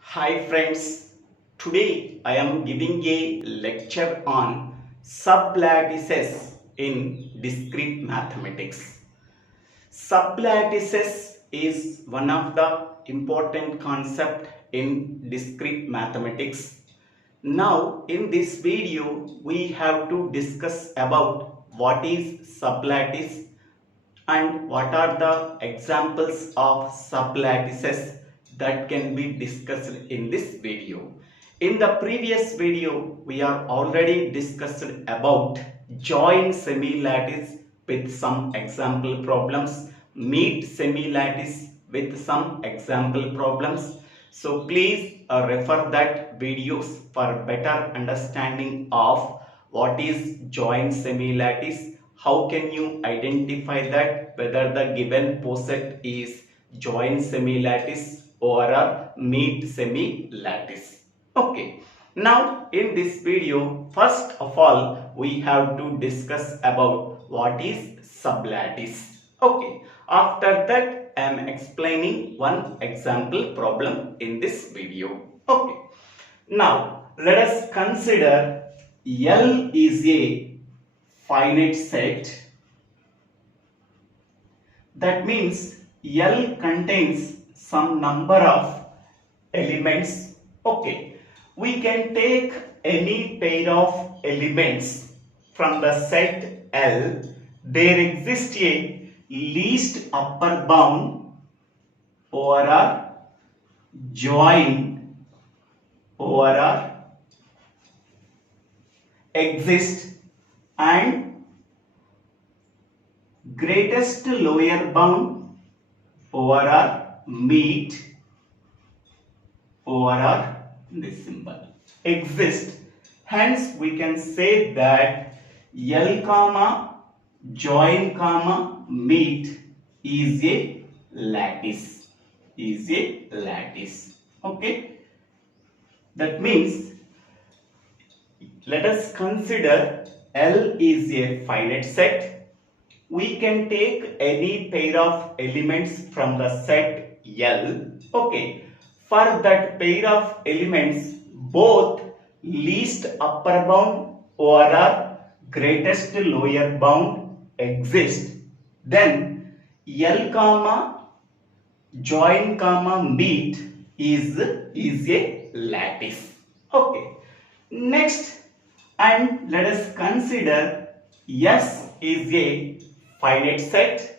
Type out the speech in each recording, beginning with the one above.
Hi friends, today I am giving a lecture on sublattices in discrete mathematics. Sublattices is one of the important concept in discrete mathematics. Now in this video we have to discuss about what is sublattice and what are the examples of sublattices that can be discussed in this video. In the previous video, we are already discussed about joint semi-lattice with some example problems, meet semi-lattice with some example problems. So please refer that videos for better understanding of what is joint semi-lattice. How can you identify that whether the given poset is joint semi-lattice or a meet semi-lattice? Okay. Now in this video, first of all, we have to discuss about what is sublattice. Okay. After that, I am explaining one example problem in this video. Okay. Now let us consider L is a finite set. That means L contains some number of elements. Okay, we can take any pair of elements from the set L. There exists a least upper bound or a join or a exist and greatest lower bound over or meet over or this symbol exist. Hence we can say that L comma join comma meet is a lattice. Okay, that means let us consider L is a finite set. We can take any pair of elements from the set L. Okay, for that pair of elements, both least upper bound or greatest lower bound exist. Then L comma join comma meet is a lattice. Okay. Next, and let us consider S is a finite set.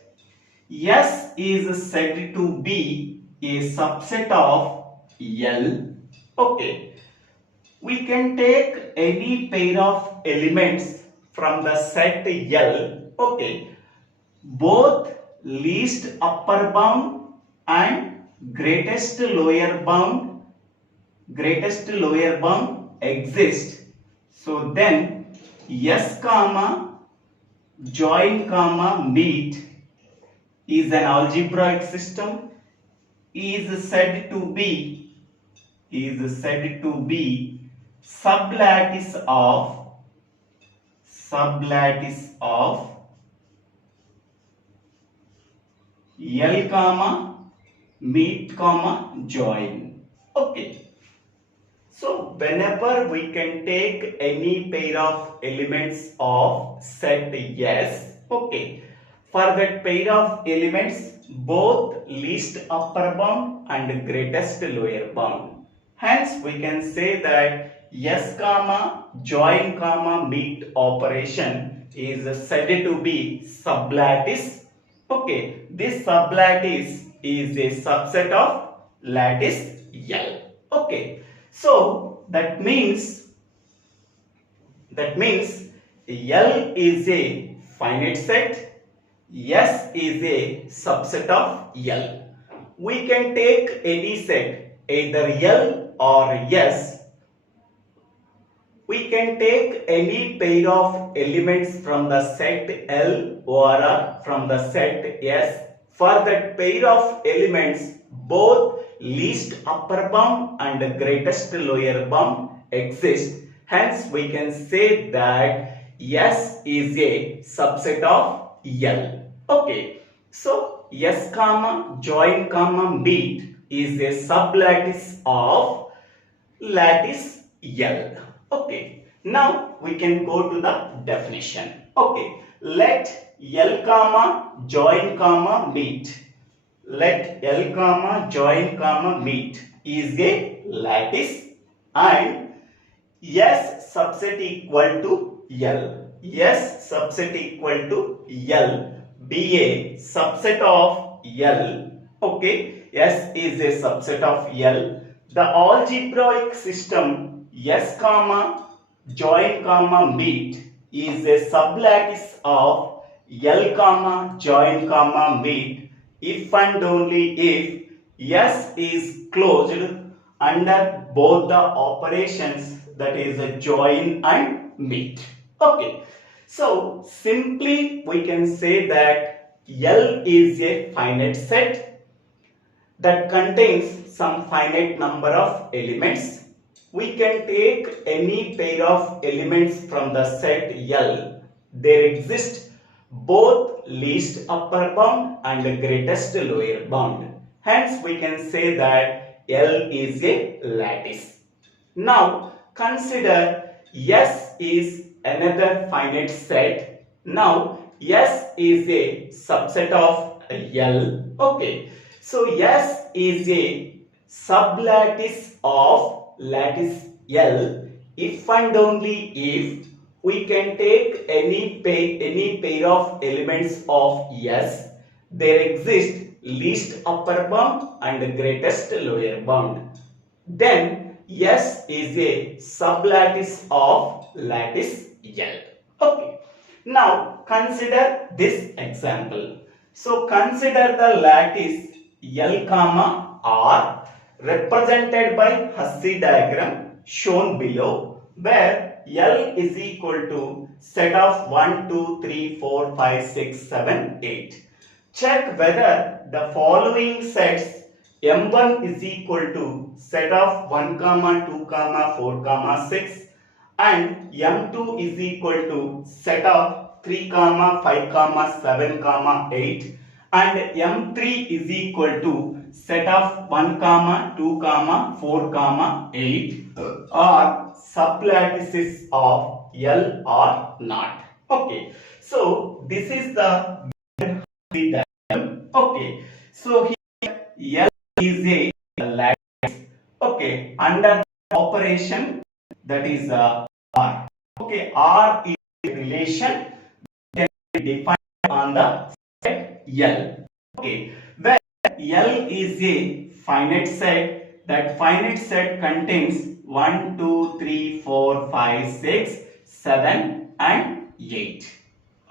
S is said to be a subset of L. Okay. We can take any pair of elements from the set L. Okay. Both least upper bound and greatest lower bound exist. So then S comma join comma meet is an algebraic system, is said to be sublattice of L comma meet comma join. Okay. So whenever we can take any pair of elements of set S, okay, for that pair of elements both least upper bound and greatest lower bound. Hence we can say that S comma join comma meet operation is said to be sublattice. Okay, this sublattice is a subset of lattice L. Okay. So that means L is a finite set, S is a subset of L. We can take any set, either L or S. We can take any pair of elements from the set L or from the set S. For that pair of elements, both least upper bound and greatest lower bound exist. Hence we can say that S is a subset of L. Okay. So S comma join comma meet is a sublattice of lattice L. Okay. Now we can go to the definition. Okay. Let L comma join comma meet. Let L comma join comma meet is a lattice and S subset equal to L. S subset equal to L be a subset of L. Okay. S is a subset of L. The algebraic system S comma join comma meet is a sublattice of L comma join comma meet if and only if S is closed under both the operations, that is a join and meet. Okay. So simply we can say that L is a finite set that contains some finite number of elements. We can take any pair of elements from the set L. There exist both least upper bound and greatest lower bound. Hence we can say that L is a lattice. Now consider S is another finite set. Now S is a subset of L. Okay. So S is a sublattice of lattice L if and only if we can take any pair of elements of S. There exist least upper bound and greatest lower bound. Then S is a sublattice of lattice L. Okay. Now consider this example. So consider the lattice L comma R represented by Hussey diagram shown below, where L is equal to set of 1, 2, 3, 4, 5, 6, 7, 8. Check whether the following sets M1 is equal to set of 1, 2, 4, 6 and M2 is equal to set of 3, 5, 7, 8 and M3 is equal to set of 1, 2, 4, 8 are sublattices of L or not. Okay. So this is the diagram. Okay. So here L is a lattice. Okay. Under the operation, that is R. Okay. R is a relation that can be defined on the set L. Okay. Where L is a finite set, that finite set contains 1, 2, 3, 4, 5, 6, 7 and 8.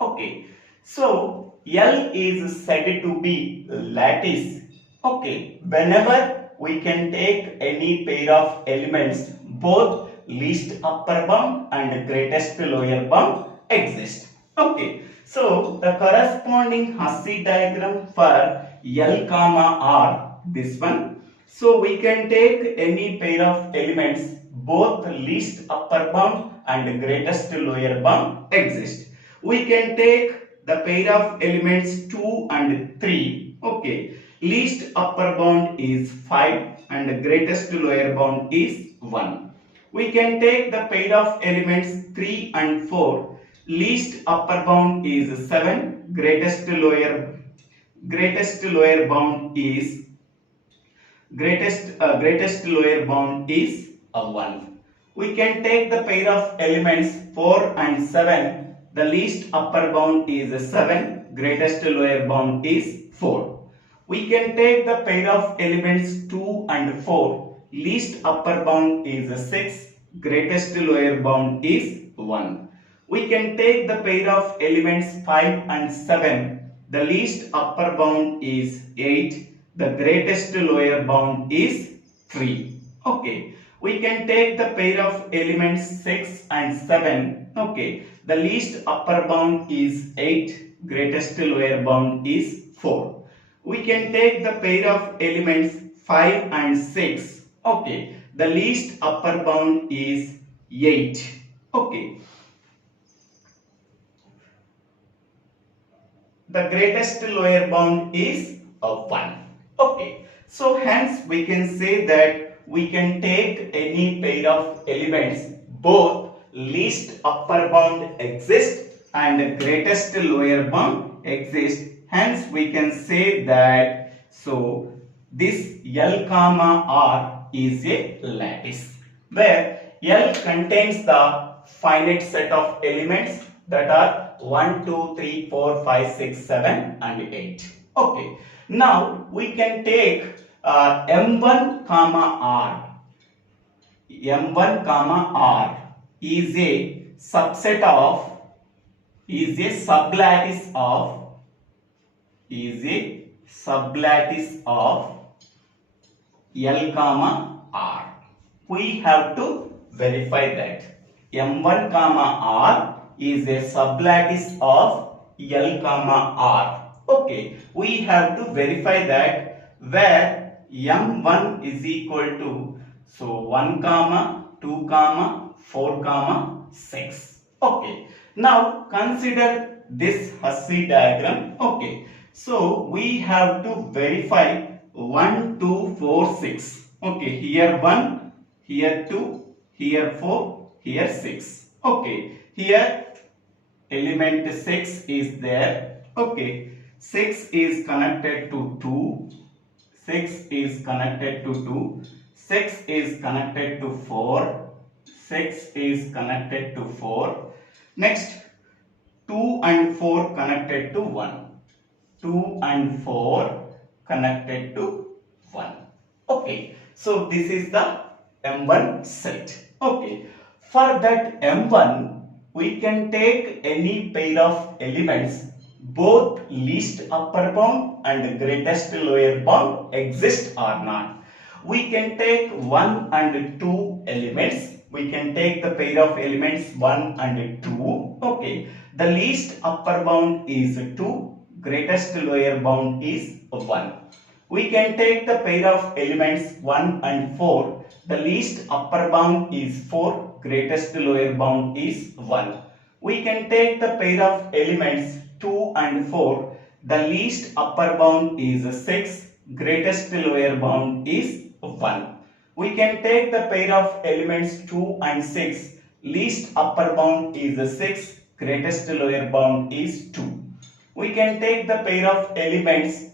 Okay. So L is said to be lattice. Okay. Whenever we can take any pair of elements, both least upper bound and greatest lower bound exist. Okay. So the corresponding Hussey diagram for L comma R, this one. So we can take any pair of elements, both least upper bound and greatest lower bound exist. We can take the pair of elements 2 and 3. Okay. Least upper bound is 5 and greatest lower bound is 1. We can take the pair of elements 3 and 4. Least upper bound is 7, greatest lower bound is greatest lower bound is 1. We can take the pair of elements 4 and 7. The least upper bound is 7, greatest lower bound is 4. We can take the pair of elements 2 and 4. Least upper bound is 6, greatest lower bound is 1. We can take the pair of elements 5 and 7. The least upper bound is 8. The greatest lower bound is 3. Okay. We can take the pair of elements 6 and 7. Okay. The least upper bound is 8. Greatest lower bound is 4. We can take the pair of elements 5 and 6. Okay. The least upper bound is 8. Okay. The greatest lower bound is 1. Okay. So hence we can say that we can take any pair of elements, both least upper bound exists and greatest lower bound exists. Hence we can say that so this L comma R is a lattice, where L contains the finite set of elements that are 1, 2, 3, 4, 5, 6, 7 and 8. Okay. Now we can take M1 comma R. M1 comma R is a subset of, is a sublattice of L comma R. We have to verify that M1 comma R is a sublattice of L comma R. Okay, we have to verify that, where M1 is equal to so 1 comma 2 comma 4 comma 6. Okay, now consider this Hussey diagram. Okay, so we have to verify 1, 2, 4, 6. Okay, here 1, here 2, here 4, here 6. Okay, here element 6 is there. Okay, 6 is connected to 2, 6 is connected to 2, 6 is connected to 4, 6 is connected to 4. Next, 2 and 4 connected to 1, 2 and 4 connected to 1. Okay, so this is the M1 set. Okay, for that M1 we can take any pair of elements, both least upper bound and greatest lower bound exist or not. We can take 1 and 2 elements. We can take the pair of elements 1 and 2. Okay, the least upper bound is 2, greatest lower bound is 1. We can take the pair of elements 1 and 4. The least upper bound is 4, greatest lower bound is 1. We can take the pair of elements 2 and 4. The least upper bound is 6, greatest lower bound is 1. We can take the pair of elements 2 and 6. Least upper bound is 6, greatest lower bound is 2. We can take the pair of elements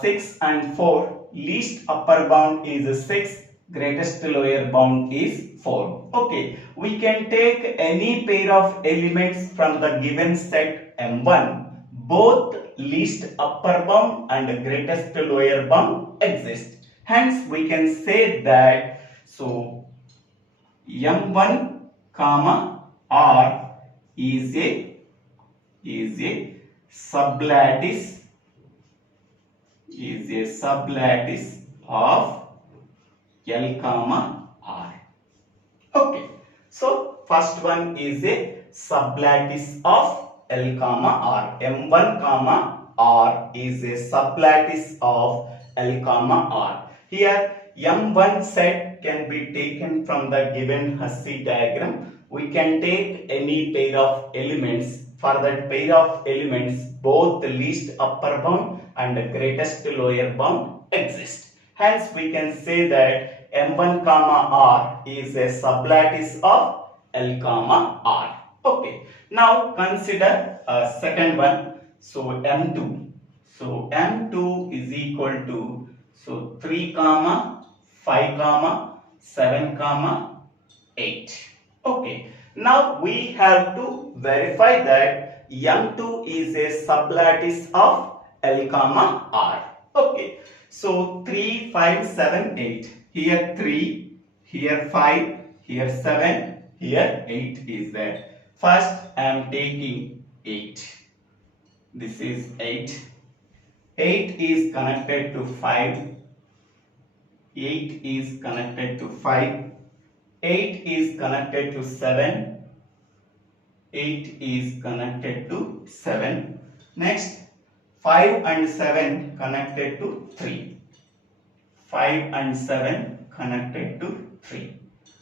6 and 4. Least upper bound is 6, greatest lower bound is 4. Okay, we can take any pair of elements from the given set M1. Both least upper bound and greatest lower bound exist. Hence, we can say that so M1 comma R is a sublattice of L comma R. Okay, so first one is a sublattice of L comma R. M1 comma R is a sublattice of L comma R. Here M1 set can be taken from the given Hussey diagram. We can take any pair of elements. For that pair of elements, both the least upper bound and the greatest lower bound exist. Hence, we can say that M1 comma R is a sublattice of L comma R. Okay. Now consider a second one. So M2. So M2 is equal to 3 comma 5 comma 7 comma 8. Okay. Now we have to verify that M2 is a sublattice of L comma R. Okay. So 3, 5, 7, 8. Here 3, here 5, here 7, here 8 is there. First I am taking 8. This is 8. 8 is connected to 5. 8 is connected to 5. 8 is connected to 7. 8 is connected to 7. Next, 5 and 7 connected to 3. 5 and 7 connected to 3.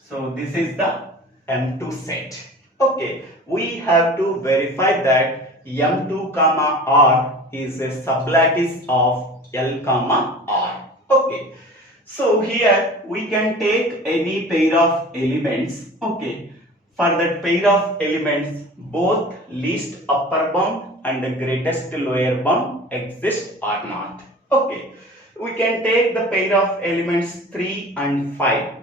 So this is the M2 set. Okay, we have to verify that M2 comma R is a sublattice of L comma R. Okay, So here we can take any pair of elements. Okay. For that pair of elements, both least upper bound and the greatest lower bound exist or not. Okay. We can take the pair of elements 3 and 5.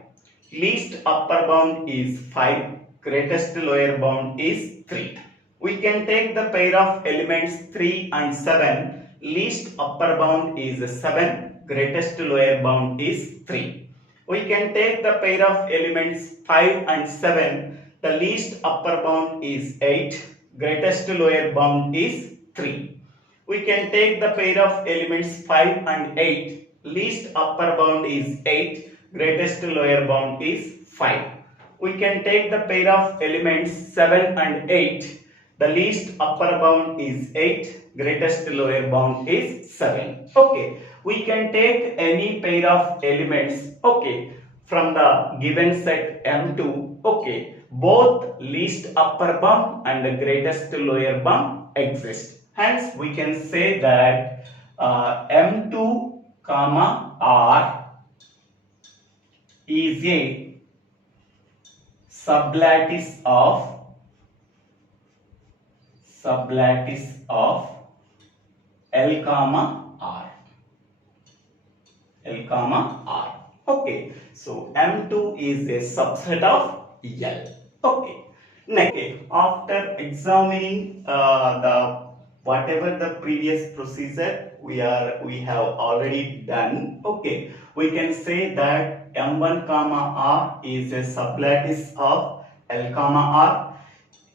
Least upper bound is 5. Greatest lower bound is 3. We can take the pair of elements 3 and 7. Least upper bound is 7. Greatest lower bound is 3. We can take the pair of elements 5 and 7. The least upper bound is 8. Greatest lower bound is 3. We can take the pair of elements 5 and 8. Least upper bound is 8. Greatest lower bound is 5. We can take the pair of elements 7 and 8. The least upper bound is 8. Greatest lower bound is 7. Okay. We can take any pair of elements. Okay. From the given set M2. Okay. Both least upper bound and the greatest lower bound exist. Hence, we can say that M2 comma R is a sublattice of L comma R. L comma R. Okay. So M2 is a subset of L. Okay. Next, after examining the whatever the previous procedure we have already done, okay, we can say that M1 comma R is a sublattice of L comma R.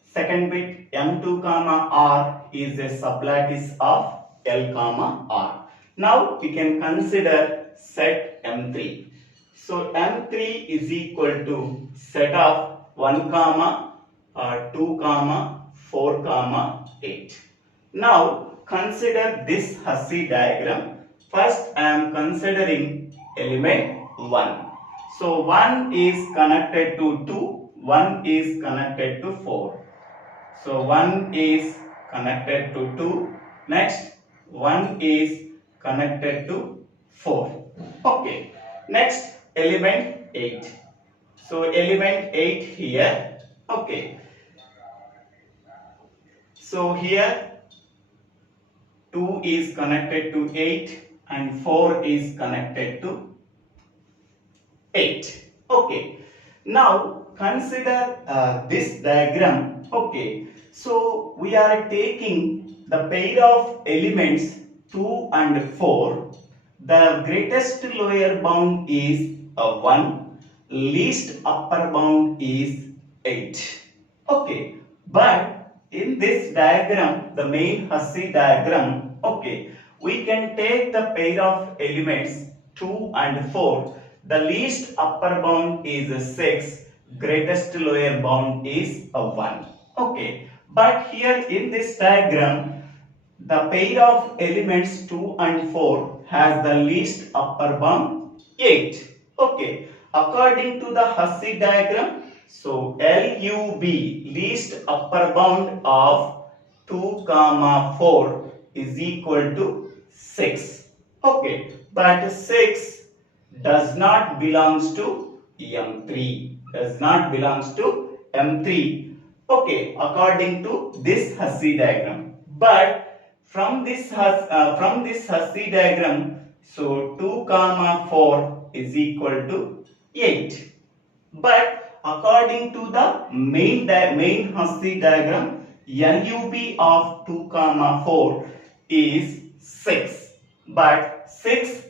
Second bit, M2 comma R is a sublattice of L comma R. Now we can consider set M3. So M3 is equal to set of 1 comma 2 comma 4 comma 8. Now consider this Hussey diagram. First I am considering element 1. So 1 is connected to 2, 1 is connected to 4. So 1 is connected to 2, next 1 is connected to 4. Okay, next element 8. So element 8 here. Okay. So here 2 is connected to 8 and 4 is connected to 8. Okay. Now consider this diagram. Okay. So we are taking the pair of elements 2 and 4. The greatest lower bound is 1. Least upper bound is 8. Okay. But in this diagram, the main Hussey diagram, okay, we can take the pair of elements 2 and 4. The least upper bound is 6. Greatest lower bound is 1. Okay. But here in this diagram, the pair of elements 2 and 4 has the least upper bound 8. Okay. According to the Hussey diagram, so LUB, least upper bound of 2 comma 4 is equal to 6. Okay. But 6 does not belongs to M3. Does not belongs to M3. Okay, according to this Hussey diagram. But from this Hussey diagram, so 2 comma 4 is equal to 8. But according to the main Hussey diagram, LUB of 2 comma 4 is 6. But 6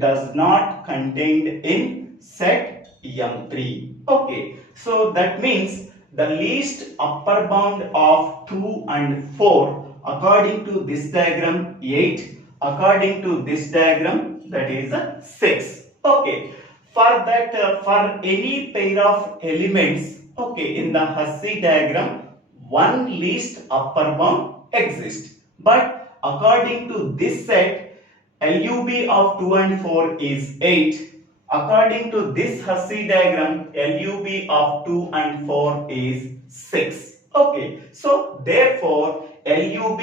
does not contained in set M3. Okay, so that means the least upper bound of 2 and 4 according to this diagram 8, according to this diagram that is 6. Okay, for that for any pair of elements, okay, in the Hussey diagram one least upper bound exists. But according to this set, LUB of 2 and 4 is 8. According to this Hussey diagram, LUB of 2 and 4 is 6. Okay, so therefore LUB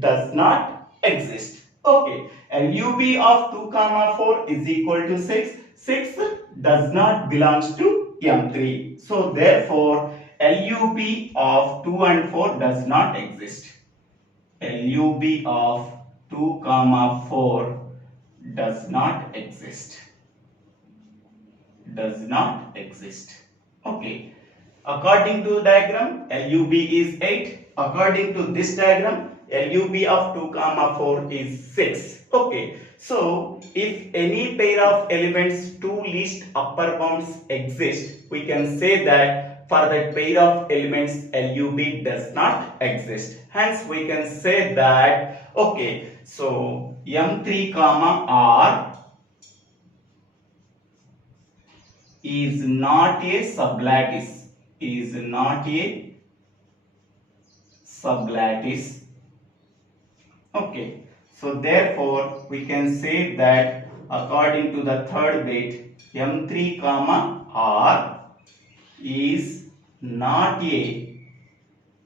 does not exist. Okay, LUB of 2 comma 4 is equal to 6. 6 does not belongs to M3. So therefore LUB of 2 and 4 does not exist. LUB of 2, 4 does not exist. Does not exist. Okay. According to the diagram, LUB is 8. According to this diagram, LUB of 2, 4 is 6. Okay. So, if any pair of elements 2 least upper bounds exist, we can say that for that pair of elements LUB does not exist. Hence, we can say that, okay, so M3, R is not a sublattice. Is not a sublattice. Okay. So therefore we can say that according to the third bit, M3, R is not a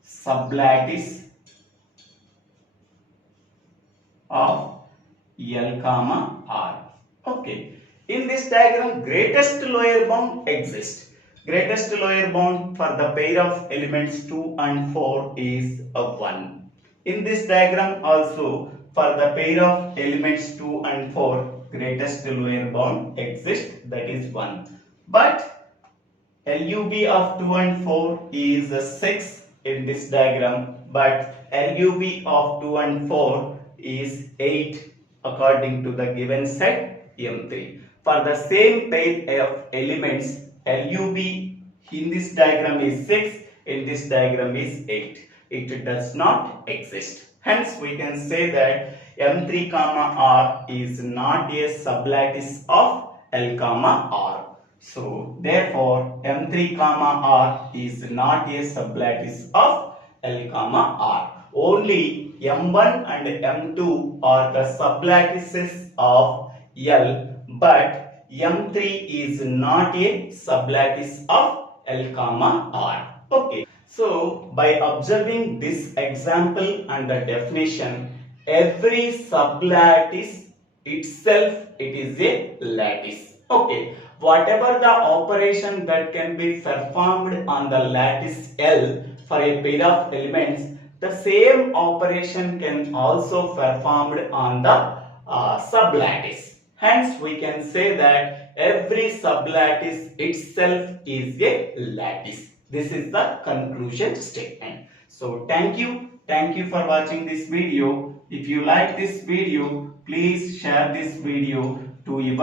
sublattice of L, R. Okay. In this diagram, greatest lower bound exists. Greatest lower bound for the pair of elements 2 and 4 is a 1. In this diagram also, for the pair of elements 2 and 4, greatest lower bound exists, that is 1. But LUB of 2 and 4 is 6 in this diagram, but LUB of 2 and 4 is 8 according to the given set M3. For the same pair of elements, LUB in this diagram is 6, in this diagram is 8. It does not exist. Hence, we can say that M3, R is not a sublattice of L, R. So, therefore, M3, R is not a sublattice of L, R. Only M1 and M2 are the sublattices of L, but M3 is not a sublattice of L, R. Okay. So, by observing this example and the definition, every sublattice itself, it is a lattice. Okay. Whatever the operation that can be performed on the lattice L for a pair of elements, the same operation can also performed on the sublattice. Hence, we can say that every sublattice itself is a lattice. This is the conclusion statement. So, thank you. Thank you for watching this video. If you like this video, please share this video to your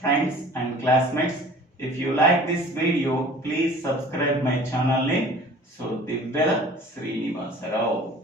friends and classmates. If you like this video, please subscribe my channel name. So, DIVVELA Srinivasa.